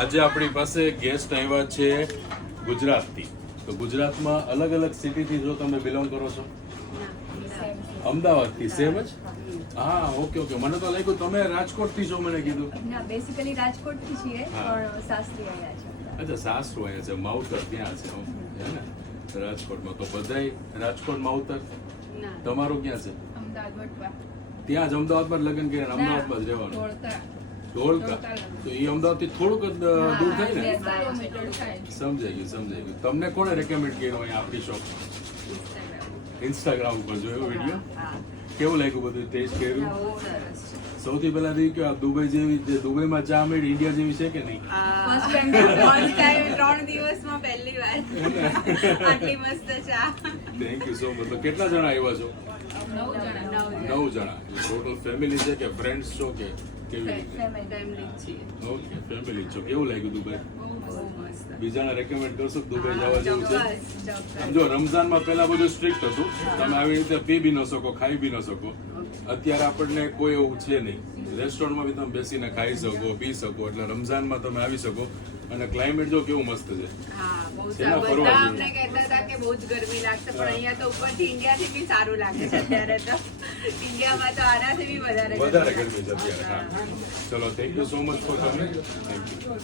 આજે આપણી પાસે ગેસ્ટ આવ્યા છે ગુજરાતથી. તો ગુજરાતમાં અલગ અલગ સિટીથી જો તમે બિલોંગ કરો છો? અમદાવાદથી સેમ જ? હા, ઓકે ઓકે. મને તો લાગ્યું તમે રાજકોટથી છો, મને કીધું. ના, બેસિકલી રાજકોટથી છીએ, પણ સાસરી આવ્યા છે. અચ્છા, સાસુ આવ્યા છે, માવતર ત્યાં છે હે ને રાજકોટમાં. તો બધાય રાજકોટ માવતર? તમારું ક્યાં છે? ત્યાં જ અમદાવાદમાં જ લગ્ન કર્યા, અમદાવાદમાં જ રહેવાનું? ધોળકા. તો એ અમદાવાદથી થોડુંક જ દૂર થાય ને? સમજાઈ ગયું. તમને કોણે રેકમેન્ડ કર્યો અહીંયા આપણી શોપ? ઇન્સ્ટાગ્રામ ઉપર જોયો વિડીયો? કેવું લાગ્યું બધું? ટેસ્ટ કર્યું? સૌથી પહેલા તો કે દુબઈ જેવી, દુબઈમાં ચા મળી ઇન્ડિયા જેવી છે કે નહીં? ફર્સ્ટ ટાઈમ 3 દિવસમાં પહેલી વાર આટલી મસ્ત ચા. Thank you so much. તો કેટલા જણા આવ્યા છો? 9 જણા. ટોટલ ફેમિલી છે કે ફ્રેન્ડ્સ છો કે કેવી રીતે? ઓકે, ફેમિલી છો. કેવું લાગ્યું દુબઈ? બીજાને રેકમેન્ડ કરશો દુબઈ જવા જેવું છે? સમજો, રમઝાનમાં પહેલા બધું સ્ટ્રિક્ટ હતું, તમે આવી રીતે પી બી ન શકો, ખાઈ બી ન શકો. અત્યારે આપણને કોઈ એવું છે નહીં. રેસ્ટોરન્ટમાં બી તમે બેસીને ખાઈ શકો, પી શકો. એટલે રમઝાનમાં તમે આવી શકો. અને ક્લાઇમેટ જો કેવું મસ્ત છે. બધા અમને કહેતા હતા કે બહુ જ ગરમી લાગશે, પણ અહીંયા તો ઉપરથી ઇન્ડિયાથી બી સારું લાગે છે અત્યારે તો. ઇન્ડિયામાં તો આનાથી બી વધારે ગરમી છે અત્યારે. ચલો, thank you so much for coming. Thank you.